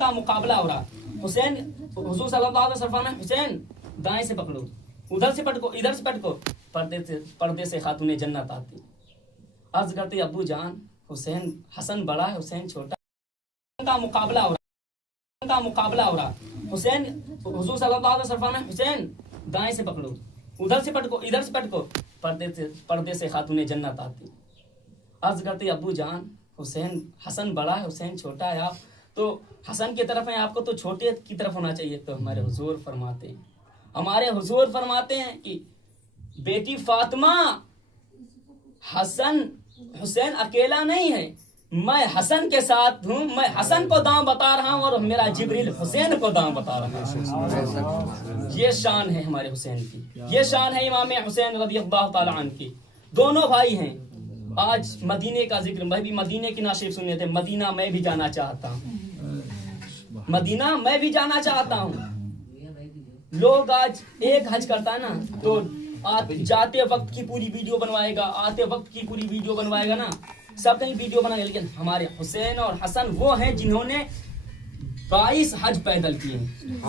का मुकाबला हो रहा। हुसैन, हुजूर सल्लल्लाहु अलैहि वसल्लम ने हुसैन दाएं से पकड़ो, उधर से पटको, इधर से पटको, पर्दे से खातूने जन्नत आती। अर्ज करते अब्बू जान, हुसैन, हसन बड़ा है, हुसैन छोटा का मुकाबला हो रहा। हुसैन, हुजूर सल्लल्लाहु अलैहि वसल्लम ने हुसैन दाएं से पकड़ो, उधर से पटको, इधर से पटको, पर्दे से खातूने जन्नत आती। अर्ज करते अब्बू जान, हुसैन, हसन बड़ा है, हुसैन छोटा है, आप तो हसन की तरफ है, आपको तो छोटे की तरफ होना चाहिए। तो हमारे हुजूर फरमाते हैं कि बेटी फातिमा, हसन हुसैन अकेला नहीं है, मैं हसन के साथ हूँ, मैं हसन को दाम बता रहा हूँ और मेरा जिब्रील हुसैन को दाम बता रहा है। ये शान है हमारे हुसैन की, ये शान है इमाम हुसैन रज़ियल्लाहु ताला अन्हु की। दोनों भाई हैं। आज मदीने का जिक्र, मैं भी मदीने की नाशिफ सुने थे। मदीना मैं भी जाना चाहता हूँ, मदीना मैं भी जाना चाहता हूँ। लोग आज एक हज करता है ना, तो जाते वक्त की पूरी वीडियो बनवाएगा, आते वक्त की पूरी वीडियो बनवाएगा ना, सब कहीं वीडियो बनाएगा। लेकिन हमारे हुसैन और हसन वो हैं जिन्होंने 22 हज पैदल किए हैं,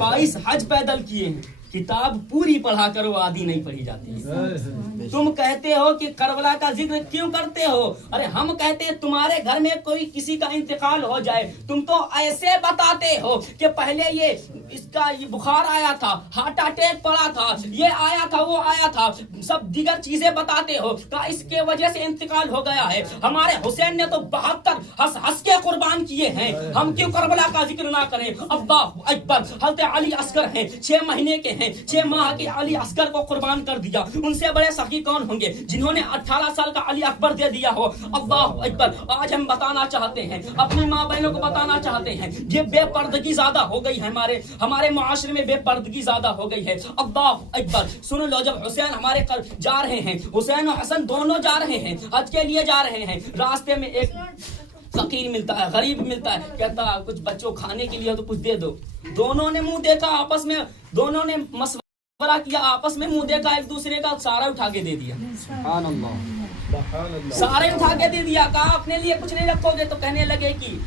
22 हज पैदल किए हैं। किताब पूरी पढ़ा करो, आधी नहीं पढ़ी जाती है। तुम कहते हो कि करबला का जिक्र क्यों करते हो? अरे हम कहते हैं तुम्हारे घर में कोई किसी का इंतकाल हो जाए, तुम तो ऐसे बताते हो कि पहले ये इसका ये बुखार आया था, हार्ट अटैक पड़ा था, ये आया था, वो आया था, सब दीगर चीजें बताते हो का इसके वजह से इंतकाल हो गया है। हमारे हुसैन ने तो 72 हंस हंस के कुर्बान किए हैं, हम क्यों करबला का जिक्र ना करें? अल्लाहु अकबर। हज़रत अली असगर हैं, 6 महीने के हैं, 6 माह के अली असगर को कुर्बान कर दिया। उनसे बड़े सखी कौन होंगे जिन्होंने 18 साल का अली अकबर दे दिया हो? अल्लाहु अकबर। आज हम बताना चाहते हैं, अपनी माँ बहनों को बताना चाहते हैं, ये बेपर्दगी ज्यादा हो गई है, हमारे मुआशरे में बेपर्दगी ज्यादा हो गई है। अल्लाहु अकबर। सुन लो, जब हुसैन हमारे जा रहे हैं, हुसैन और हसन दोनों जा रहे हैं, हज के लिए जा रहे हैं, रास्ते में एक फकीर मिलता है, गरीब मिलता है, कहता कुछ बच्चों खाने के लिए हो तो कुछ दे दो। दोनों ने मुंह देखा, आपस में दोनों ने मशवरा किया, आपस में मुंह देखा, एक दूसरे का सारा उठा के दे दिया, सारे उठा के दे दिया। कहा अपने लिए कुछ नहीं रखोगे? तो कहने लगे कि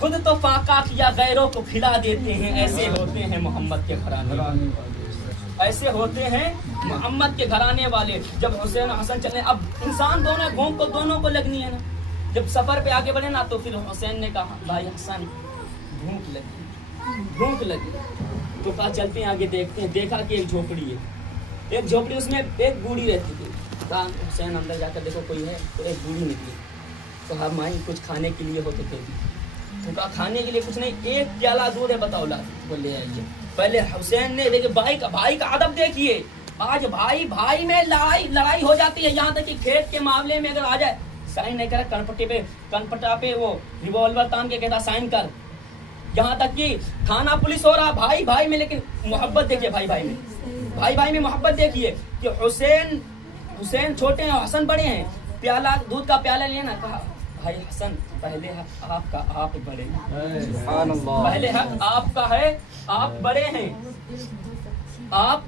खुद तो फाका किया, गैरों को खिला देते हैं, ऐसे होते हैं मोहम्मद के घराने, ऐसे होते हैं मोहम्मद के घराने वाले। जब हुसैन हसन चले, अब इंसान दोनों भूख को दोनों को लगनी है ना। जब सफर पे आगे बढ़े ना, तो फिर हुसैन ने कहा भाई हसन भूख लगी, तो कहा चलते हैं आगे देखते हैं। देखा कि एक झोपड़ी है, एक झोपड़ी, उसमें एक बूढ़ी रहती थी। कहा हुसैन अंदर जाकर देखो कोई है, तो एक बूढ़ी निकली। तो हाँ माई कुछ खाने के लिए हो तो तो कहा खाने के लिए कुछ नहीं, एक प्याला दूध है, बताओ ला, तो ले आइए। पहले हुसैन ने देखे भाई का अदब देखिए। आज भाई में लड़ाई हो जाती है, यहाँ तक कि खेत के मामले में अगर आ जाए, साइन नहीं करा, कनपटा पे वो रिवॉल्वर तान के कहता साइन कर। यहाँ तक कि थाना पुलिस हो रहा भाई में, लेकिन मोहब्बत देखिए भाई में मोहब्बत देखिए कि हुसैन छोटे हैं, हसन बड़े हैं। प्याला दूध का प्याला लिया ना, कहा भाई हसन पहले हक आपका, आप बड़े हैं, पहले हक आपका है, आप बड़े हैं, आप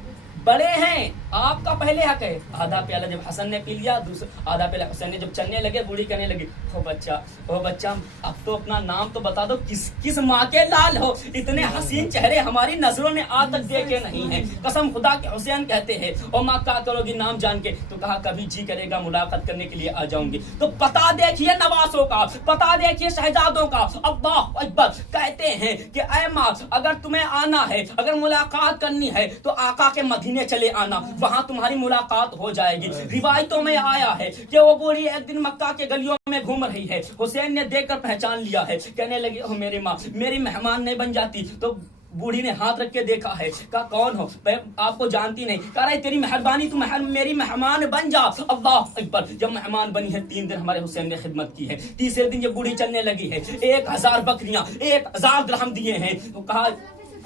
बड़े हैं, आपका पहले हक है। आधा प्याला जब हसन ने पी लिया, दूसरा आधा प्याला हुसैन ने। जब चलने लगे, बूढ़ी कहने लगी ओ बच्चा अब तो अपना नाम तो बता दो, किस माँ के लाल हो? इतने हसीन चेहरे हमारी नजरों ने आज तक देखे नहीं है, कसम खुदा के। हुसैन कहते हैं ओ माँ क्या करोगी नाम जान के? तो कहा कभी जी करेगा मुलाकात करने के लिए आ जाऊंगी। तो पता देखिए नवासों का, पता देखिए शहजादों का। अल्लाहु अकबर। कहते हैं कि ऐ माँ, अगर तुम्हें आना है, अगर मुलाकात करनी है, तो आका के मदीने चले आना, वहां तुम्हारी मुलाकात हो जाएगी। रिवायतों में आया है कि वो बूढ़ी एक दिन मक्का के गलियों में घूम रही है, हुसैन ने देखकर पहचान लिया है। कहने लगी ओ मेरी माँ, मेरी मेहमान नहीं बन जाती? तो बूढ़ी ने हाथ रख के देखा है, कहा कौन हो? मैं आपको जानती नहीं। कह रहा है तेरी मेहरबानी, तू मेरी मेहमान बन जा। अल्लाह अकबर। जब मेहमान बनी है, 3 दिन हमारे हुसैन ने खिदमत की है। तीसरे दिन जब बूढ़ी चलने लगी है, 1000 बकरियां 1000 दिरहम दिए हैं। तो कहा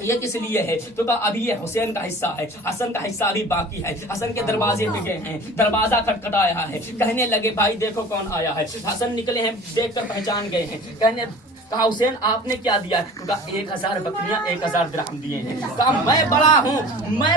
ये किस लिए है? तो कहा अभी ये हुसैन का हिस्सा है, हसन का हिस्सा अभी बाकी है। हसन के दरवाजे पे गए हैं, दरवाजा खटखटाया है। कहने लगे भाई देखो कौन आया है। हसन निकले हैं, देखकर पहचान गए हैं। کہا حسین آپ نے کیا دیا؟ تو کہا 1000 بکریاں 1000 درہم دیے ہیں. کہا میں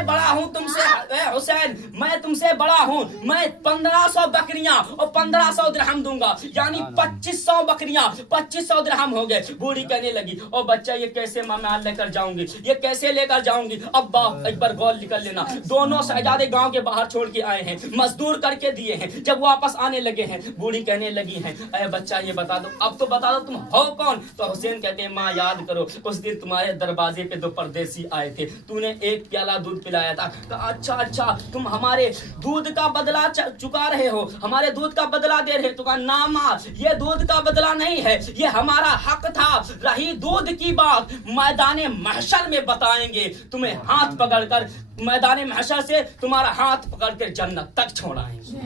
بڑا ہوں تم سے اے حسین، میں تم سے بڑا ہوں، میں 1500 بکریاں اور 1500 درہم دوں گا، یعنی 2500 بکریاں 2500 درہم ہو گئے. بوڑھی کہنے لگی او بچہ یہ کیسے میں لے کر جاؤں گی، یہ کیسے لے کر جاؤں گی؟ ابا ایک بار غور نکل لینا، دونوں شہزادے گاؤں کے باہر چھوڑ کے آئے ہیں، مزدور کر کے دیے ہیں، جب واپس آنے لگے ہیں بوڑھی کہنے لگی ہیں اے بچہ یہ بتا دو، اب تو بتا دو تم ہو کون؟ تو حسین کہتے ہیں ماں یاد کرو اس دن تمہارے دروازے پہ 2 پردیسی آئے تھے، تو نے 1 پیالہ دودھ پلایا تھا. کہا اچھا تم ہمارے دودھ کا بدلہ چکا رہے ہو، ہمارے دودھ کا بدلہ دے رہے. تو کہا نا ماں یہ دودھ کا بدلہ نہیں ہے، یہ ہمارا حق تھا. رہی دودھ کی بات میدان محشر میں بتائیں گے، تمہیں ہاتھ پکڑ کر میدان محشر سے تمہارا ہاتھ پکڑ کر جنت تک چھوڑائیں گے.